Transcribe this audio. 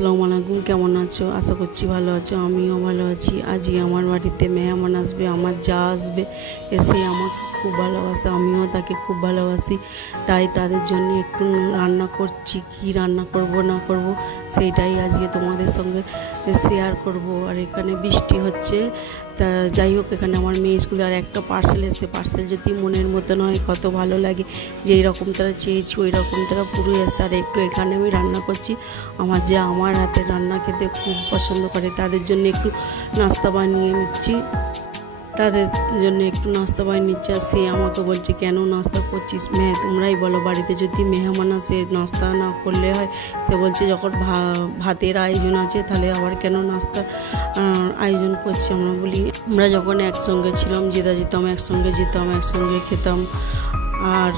আসসালামু আলাইকুম, কেমন আছো? আশা করছি ভালো আছো। আমিও ভালো আছি। আজই আমার বাড়িতে মেহমান আসবে, আমার যা আসবে, এসে আমাকে খুব ভালোবাসে, আমিও তাকে খুব ভালোবাসি। তাই তাদের জন্য একটু রান্না করছি। কি রান্না করব না করব সেইটাই আজকে তোমাদের সঙ্গে শেয়ার করব। আর এখানে বৃষ্টি হচ্ছে, তা যাই হোক, এখানে আমার মেয়ে স্কুলে আর একটা পার্সেল এসে, পার্সেল যদি মনের মতন হয় কত ভালো লাগে। যে এইরকম তারা চেয়েছি ওই রকম তারা পুরো এসে। আর একটু এখানে আমি রান্না করছি। আমার হাতের রান্না খেতে খুব পছন্দ করে, তাদের জন্য একটু নাস্তা বানিয়ে নিচ্ছি। আর সে আমাকে বলছে, কেন নাস্তা করছিস? তোমরাই বলো, বাড়িতে যদি মেহমান আসে নাস্তা না করলে হয়? সে বলছে, যখন ভাতের আয়োজন আছে তাহলে আবার কেন নাস্তার আয়োজন করছি? আমরা বলি, আমরা যখন একসঙ্গে ছিলাম, যেতাম একসঙ্গে, একসঙ্গে খেতাম। আর